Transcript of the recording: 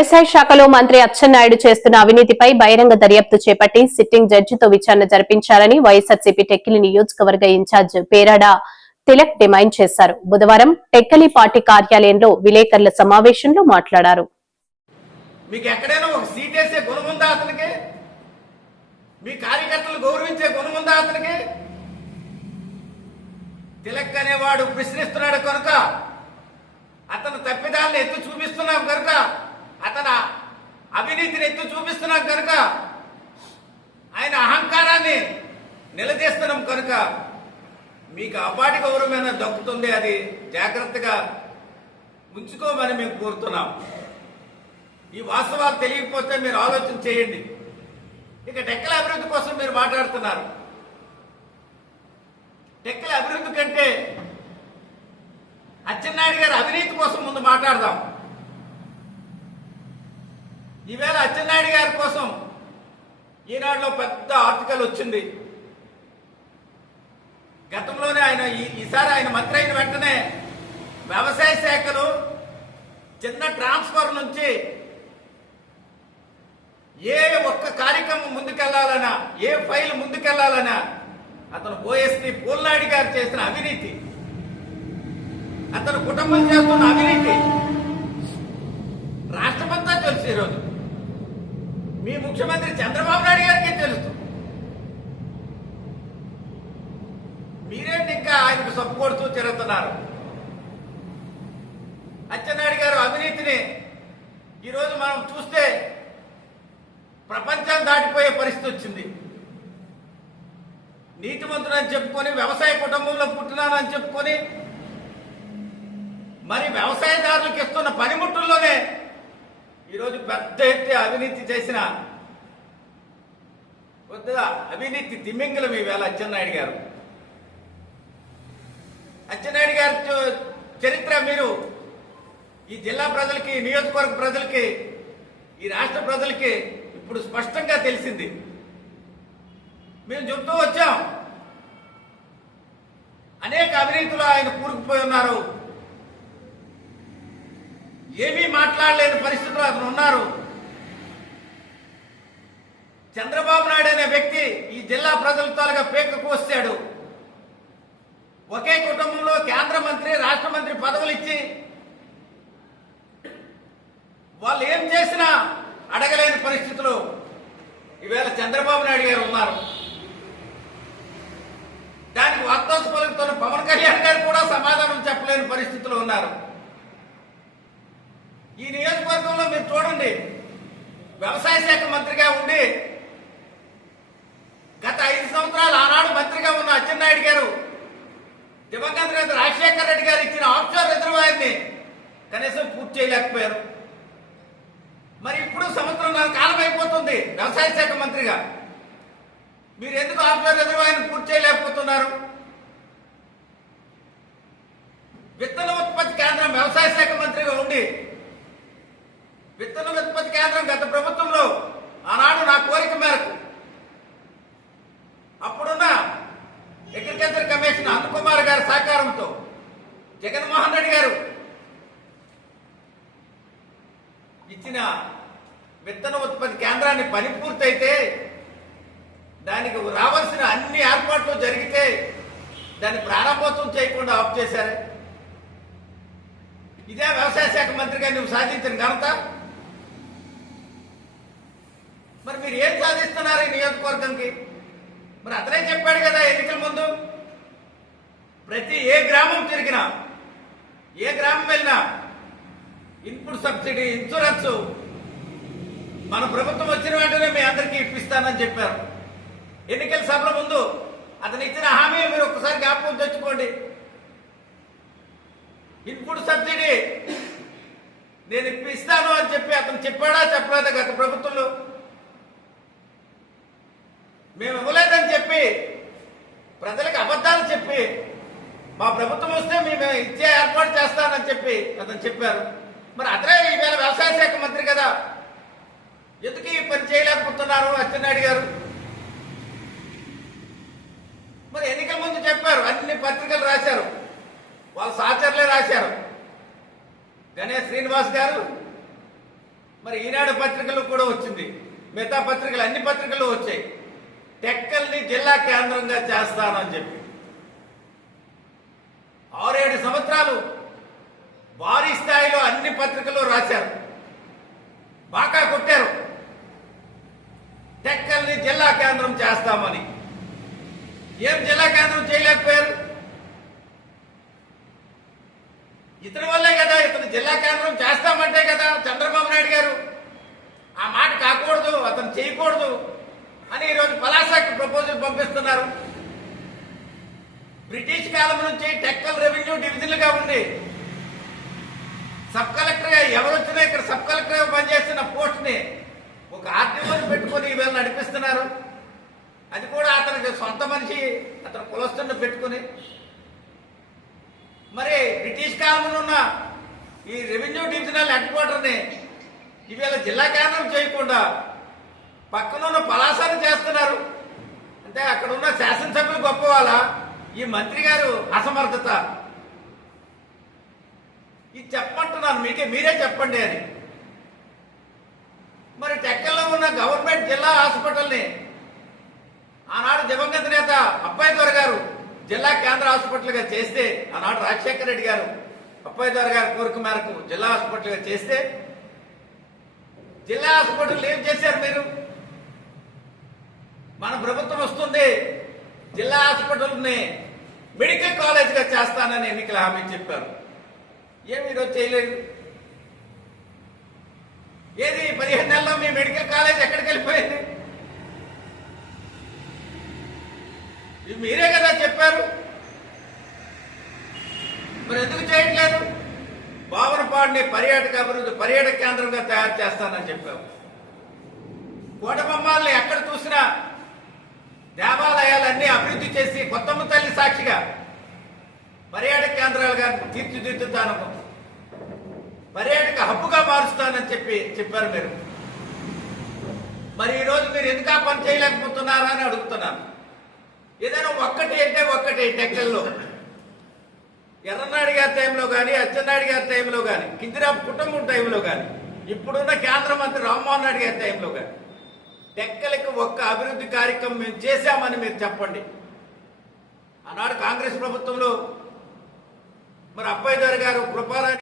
వ్యవసాయ శాఖలో మంత్రి అచ్చెన్నాయుడు చేస్తున్న అవినీతిపై బహిరంగ దర్యాప్తు చేపట్టి సిట్టింగ్ జడ్జితో విచారణ జరిపించాలని వైఎస్ఆర్సీపీ టెక్కిలి నియోజకవర్గ ఇన్ఛార్జ్ పేరాడ తిలక్ డిమాండ్ చేశారు. బుధవారం టెక్కలి పార్టీ కార్యాలయంలో విలేకరుల సమావేశంలో మాట్లాడారు. మీకు ఎక్కడైనా ఒక సీట్ వేసే గుణం ఉందా అతనికి? మీ కార్యకర్తలు గౌరవించే గుణం ఉందా అతనికి? తిలక్ అనేవాడు ప్రశ్నిస్తున్నాడు కనుక అతను తప్పిదాలను ఎత్తు చూపిస్తున్నాం కనుక అతను అవినీతిని ఎత్తు చూపిస్తున్నాం కనుక ఆయన అహంకారాన్ని నిలదీస్తున్నాం కనుక మీకు అపాటి గౌరవమైన దక్కుతుంది అది జాగ్రత్తగా ఉంచుకోమని మేము కోరుతున్నాం. ఈ వాస్తవాలు తెలియకపోతే మీరు ఆలోచన చేయండి. ఇక టెక్కల అభివృద్ధి కోసం మీరు మాట్లాడుతున్నారు. టెక్కల అభివృద్ధి కంటే అచ్చెన్నాయుడు గారి అవినీతి కోసం ముందు మాట్లాడదాం. ఈవేళ అచ్చెన్నాయుడు గారి కోసం ఈనాడులో పెద్ద ఆర్టికల్ వచ్చింది. గతంలోనే ఆయన ఈ- ఈసారి ఆయన మంత్రి అయిన వెంటనే వ్యవసాయ శాఖలో చిన్న ట్రాన్స్ఫర్ నుంచి ఏ ఒక్క కార్యక్రమం ముందుకెళ్ళాలనా ఏ ఫైల్ ముందుకెళ్ళాలనా అతను ఓఎస్పీ పూల్నాయుడు గారు చేసిన అవినీతి. అతను కుటుంబం చేస్తున్న అవినీతి. రాష్ట్రమంతా తెలుసు ఈరోజు. మీ ముఖ్యమంత్రి చంద్రబాబు నాయుడు గారికి తెలుసు. మీరేంటి ఇంకా ఆయనకు సప్పు తిరుగుతున్నారు? అచ్చెన్నాయుడు గారు అవినీతిని ఈరోజు మనం చూస్తే ప్రపంచం దాటిపోయే పరిస్థితి వచ్చింది. నీతిమంతుడని చెప్పుకొని వ్యవసాయ కుటుంబంలో పుట్టినానని చెప్పుకొని మరి వ్యవసాయదారులకు ఇస్తున్న పనిముట్టుల్లోనే ఈరోజు పెద్ద ఎత్తి అవినీతి చేసిన కొద్దిగా అవినీతి తిమ్మింగలం ఈవేళ అచ్చెన్నాయుడు గారు. అచ్చెన్నాయుడు గారి చరిత్ర మీరు ఈ జిల్లా ప్రజలకి నియోజకవర్గ ప్రజలకి ఈ రాష్ట్ర ప్రజలకి ఇప్పుడు స్పష్టంగా తెలిసింది. మేము చెప్తూ వచ్చాం. అనేక అవినీతిలో ఆయన కూరుకుపోయి ఉన్నారు. ఏమీ మాట్లాడలేని పరిస్థితిలో అతను ఉన్నారు. చంద్రబాబు నాయుడు అనే వ్యక్తి ఈ జిల్లా ప్రజల తాలుగా పేక కోస్తాడు ఒకే కుటుంబంలో కేంద్ర మంత్రి రాష్ట్ర మంత్రి పదవులు ఇచ్చి వాళ్ళు ఏం చేసినా అడగలేని పరిస్థితులు ఈవేళ చంద్రబాబు నాయుడు గారు ఉన్నారు. దానికి వాస్తవ పలుకుతున్న పవన్ కళ్యాణ్ గారు కూడా సమాధానం చెప్పలేని పరిస్థితులు ఉన్నారు. ఈ నియోజకవర్గంలో మీరు చూడండి వ్యవసాయ శాఖ మంత్రిగా ఉండి గత ఐదు సంవత్సరాలు ఆనాడు మంత్రిగా ఉన్న అచ్చెన్నాయుడు గారు దివంగత నేత రాజశేఖర రెడ్డి గారు ఇచ్చిన ఆఫ్షోర్ రిజర్వాయర్ని కనీసం పూర్తి చేయలేకపోయారు. మరి ఇప్పుడు సంవత్సరంన్నర కాలం అయిపోతుంది వ్యవసాయ శాఖ మంత్రిగా. మీరు ఎందుకు ఆఫ్షోర్ రిజర్వాయర్ని పూర్తి చేయలేకపోతున్నారు? విత్తన ఉత్పత్తి కేంద్రం వ్యవసాయ శాఖ మంత్రిగా ఉండి కేంద్రం గత ప్రభుత్వంలో ఆనాడు నా కోరిక మేరకు అప్పుడున్న అగ్రికల్చర్ కమిషన్ అనుకుమార్ గారి సహకారంతో జగన్మోహన్ రెడ్డి గారు ఇచ్చిన విత్తన ఉత్పత్తి కేంద్రాన్ని పని పూర్తయితే దానికి రావాల్సిన అన్ని ఏర్పాట్లు జరిగితే దాన్ని ప్రారంభోత్సవం చేయకుండా ఆఫ్ చేశారు. ఇదే వ్యవసాయ శాఖ మంత్రిగా నువ్వు సాధించిన ఘనత. మరి మీరు ఏం సాధిస్తున్నారు ఈ నియోజకవర్గంకి మరి అతనే చెప్పాడు కదా ఎన్నికల ముందు ప్రతి ఏ గ్రామం తిరిగినా ఏ గ్రామం వెళ్ళినా ఇన్పుట్ సబ్సిడీ ఇన్సూరెన్స్ మన ప్రభుత్వం వచ్చిన వెంటనే మీ అందరికీ ఇప్పిస్తానని చెప్పారు. ఎన్నికల సభల ముందు అతను ఇచ్చిన హామీ మీరు ఒక్కసారి జ్ఞాపకం తెచ్చుకోండి. ఇన్పుట్ సబ్సిడీ నేను ఇప్పిస్తాను అని చెప్పి అతను చెప్పాడా చెప్పలేదా గత ప్రభుత్వంలో? మేము ఇవ్వలేదని చెప్పి ప్రజలకు అబద్ధాలు చెప్పి మా ప్రభుత్వం వస్తే మేము ఇచ్చే ఏర్పాటు చేస్తానని చెప్పి అతను చెప్పారు. మరి అతనే ఈవేళ వ్యవసాయ శాఖ మంత్రి కదా. ఎందుకు ఈ పని చేయలేకపోతున్నారు? అచ్చెన్నాయుడు గారు. మరి ఎన్నికల ముందు చెప్పారు అన్ని పత్రికలు రాశారు. వాళ్ళ సహచరులే రాశారు. గణేష్ శ్రీనివాస్ గారు మరి మరి ఈనాడు పత్రికలు కూడా వచ్చింది. మిగతా పత్రికలు అన్ని పత్రికలు వచ్చాయి. టెక్కల్ని జిల్లా కేంద్రంగా చేస్తానని చెప్పి. ఆరేడు సంవత్సరాలు భారీ స్థాయిలో అన్ని పత్రికలు రాశారు బాగా కొట్టారు టెక్కల్ని జిల్లా కేంద్రం చేస్తామని ఏం జిల్లా కేంద్రం చేయలేకపోయారు ఇతని వల్లే కదా ఇతను జిల్లా కేంద్రం చేస్తామంటే కదా చంద్రబాబు నాయుడు గారు ఆ మాట కాకూడదు అతను చేయకూడదు అని ఈరోజు పలాసాకి ప్రపోజల్ పంపిస్తున్నారు బ్రిటిష్ కాలం నుంచి టెక్కల్ రెవెన్యూ డివిజన్లుగా ఉంది సబ్ కలెక్టర్గా ఎవరు వచ్చినా ఇక్కడ సబ్ కలెక్టర్గా పనిచేస్తున్న పోస్ట్ని ఒక ఆర్టీఓని పెట్టుకుని వీళ్ళు నడిపిస్తున్నారు అది కూడా అతనికి సొంత మనిషి అతను కులస్తుని పెట్టుకుని. మరి బ్రిటిష్ కాలంలో ఉన్న ఈ రెవెన్యూ డివిజనల్ హెడ్ క్వార్టర్ని ఇవాళ జిల్లా కేంద్రం చేయకుండా పక్కన ఉన్న చేస్తున్నారు. అంటే అక్కడ ఉన్న శాసనసభ్యులు గొప్ప వాళ్ళ ఈ మంత్రి గారు అసమర్థత. ఇది చెప్పమంటున్నాను మీకే మీరే చెప్పండి అని. మరి టెక్కల్లో ఉన్న గవర్నమెంట్ జిల్లా హాస్పిటల్ని ఆనాడు దివంగత నేత అబ్బాయి దొర గారు జిల్లా కేంద్ర హాస్పిటల్గా చేస్తే ఆనాడు రాజశేఖర రెడ్డి గారు అబ్బాయి దొర గారి కోరిక మేరకు జిల్లా హాస్పిటల్గా చేస్తే జిల్లా హాస్పిటల్ ఏం చేశారు మీరు? మన ప్రభుత్వం వస్తుంది జిల్లా హాస్పిటల్ని మెడికల్ కాలేజ్గా చేస్తానని ఎన్నికల హామీ చెప్పారు. ఏమి ఈరోజు చేయలేదు? నెలల్లో మీ మెడికల్ కాలేజ్ ఎక్కడికి వెళ్ళిపోయింది? మీరే కదా చెప్పారు. మరి ఎందుకు చేయట్లేదు? బావనపాడిని పర్యాటక అభివృద్ధి పర్యాటక కేంద్రంగా తయారు చేస్తానని చెప్పాము కోటబొమ్మాలని ఎక్కడ చూసినా దేవాలయాలన్నీ అభివృద్ధి చేసి కొత్తమ్మ తల్లి సాక్షిగా పర్యాటక కేంద్రాలుగా తీర్చిదిద్దుతాను పర్యాటక హబ్బుగా మారుస్తానని చెప్పి చెప్పారు మీరు. మరి ఈరోజు మీరు ఎందుకు ఆ పని చేయలేకపోతున్నారా అని అడుగుతున్నాను. ఏదైనా ఒక్కటి అంటే ఒక్కటి టెక్కల్లో. ఎర్రనాయుడు గారి టైంలో కానీ అచ్చెన్నాయుడు గారి టైంలో కానీ కిందిరాపు కుటుంబం టైంలో కానీ ఇప్పుడున్న కేంద్ర మంత్రి రామ్మోహన్ రెడ్డి గారి టైంలో కానీ టెక్కలకి ఒక్క అభివృద్ధి కార్యక్రమం మేము చేశామని మీరు చెప్పండి. ఆనాడు కాంగ్రెస్ ప్రభుత్వంలో మరి అబ్బాయి గారు గారు కృపారాణి